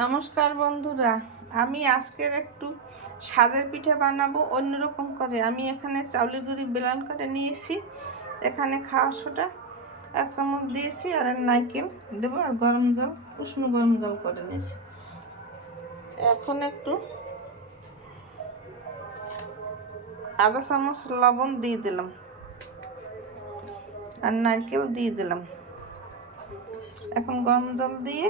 নমস্কার বন্ধুরা, আমি আজকের একটু সাজের পিঠা বানাবো অন্যরকম করে। আমি এখানে চাউলের গুঁড়ি বেলান করে নিয়েছি, এখানে খাওয়া সোডা 1 চামচ দিয়েছি, আর নারকেল দেবো, আর গরম জল, উষ্ণ গরম জল করে নিয়েছি। এখন একটু আধা চামচ লবণ দিয়ে দিলাম, আর নারকেল দিয়ে দিলাম। এখন গরম জল দিয়ে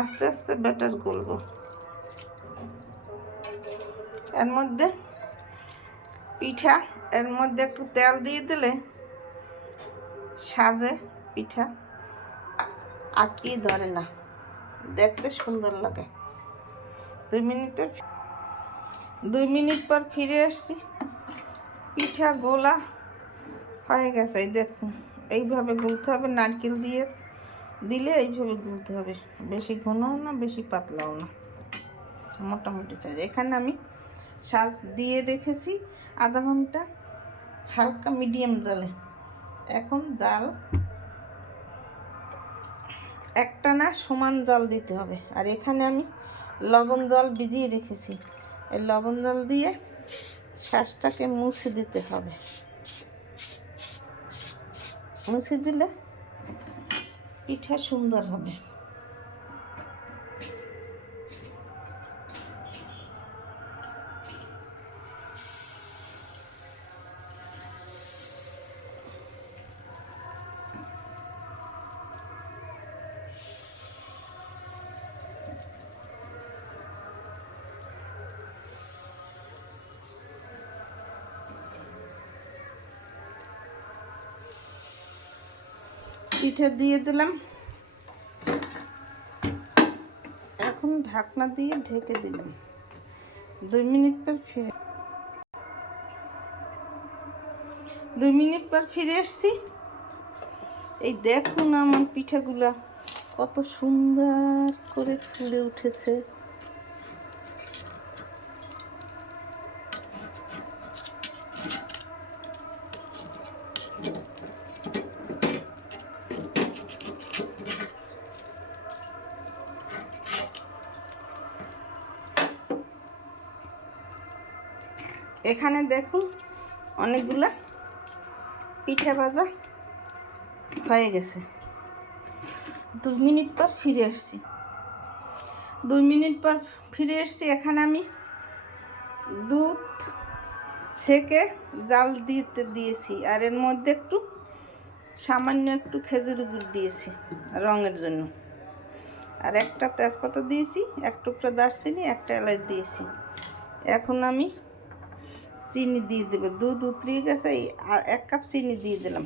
আস্তে আস্তে ব্যাটার করবো। এর মধ্যে পিঠা, এর মধ্যে একটু তেল দিয়ে দিলে সাজে পিঠা আটকে ধরে না, দেখতে সুন্দর লাগে। 2 মিনিট পর ফিরে আসছি, পিঠা গোলা হয়ে গেছে। এই দেখুন, এইভাবে গুলতে হবে, নারকেল দিয়ে দিলে এইভাবে গুলতে হবে, বেশি ঘনও না বেশি পাতলাও না, মোটামুটি সাইজ। এখানে আমি সাজ দিয়ে রেখেছি আধা ঘন্টা হালকা মিডিয়াম জালে। এখন জাল একটা না সমান জল দিতে হবে। আর এখানে আমি লবণ জল ভিজিয়ে রেখেছি, এই লবণ জল দিয়ে শ্বাসটাকে মুছে দিতে হবে। মুছে দিলে পিঠা সুন্দর হবে। পিঠে দিয়ে দিলাম, এখন ঢাকনা দিয়ে ঢেকে দিলাম। 2 মিনিট পর ফিরে 2 মিনিট পর ফিরে এসছি। এই দেখুন আমার পিঠাগুলা কত সুন্দর করে ফুলে উঠেছে। এখানে দেখুন অনেকগুলা পিঠা ভাজা হয়ে গেছে। 2 মিনিট পর ফিরে আসছি। 2 মিনিট পর ফিরে এসছি। এখানে আমি দুধ ছেঁকে জাল দিয়েছি, আর এর মধ্যে সামান্য একটু খেজুর গুড় দিয়েছি রঙের জন্য, আর একটা তেজপাতা দিয়েছি, 1 টুকরা দারচিনি, 1টা এলাচ দিয়েছি। এখন আমি চিনি দিয়ে দেবো। দুধ উতরিয়ে গেছে, আর 1 কাপ চিনি দিয়ে দিলাম।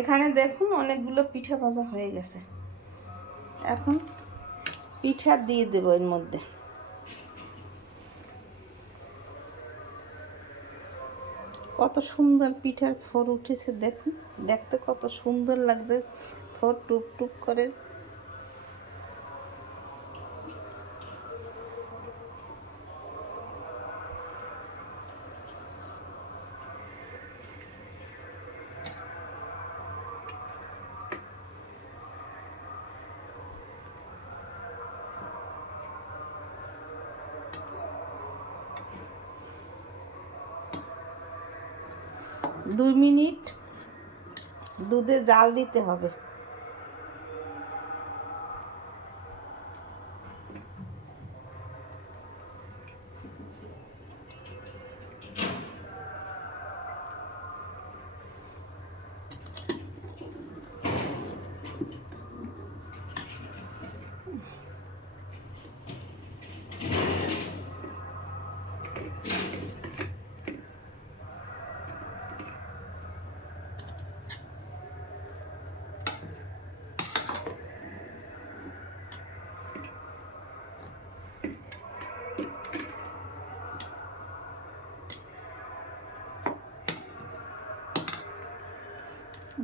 এখানে দেখুন অনেকগুলো পিঠা ভাজা হয়ে গেছে। এখন পিঠা দিয়ে দেব এর মধ্যে। কত সুন্দর পিঠার ফোর উঠেছে দেখুন, দেখতে কত সুন্দর লাগছে, ফোর টুপ টুপ করে। দুই মিনিট দুধে জাল দিতে হবে।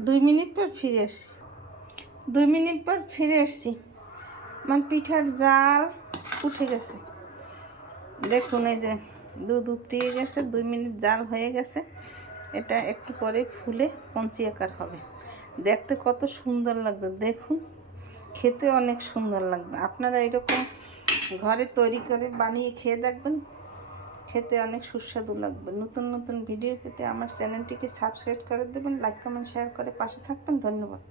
দুই মিনিট পর ফিরে এসছি। আমার পিঠার জাল উঠে গেছে। দেখুন এই যে দুধ উতরিয়ে গেছে, 2 মিনিট জাল হয়ে গেছে। এটা একটু পরে ফুলে পঞ্চি আকার হবে। দেখতে কত সুন্দর লাগছে দেখুন, খেতে অনেক সুন্দর লাগবে। আপনারা এরকম ঘরে তৈরি করে বানিয়ে খেয়ে দেখবেন, খেতে অনেক সুস্বাদু লাগবে। নতুন নতুন ভিডিও পেতে আমার চ্যানেলটিকে সাবস্ক্রাইব করে দেবেন, লাইক কমেন্ট শেয়ার করে পাশে থাকবেন। ধন্যবাদ।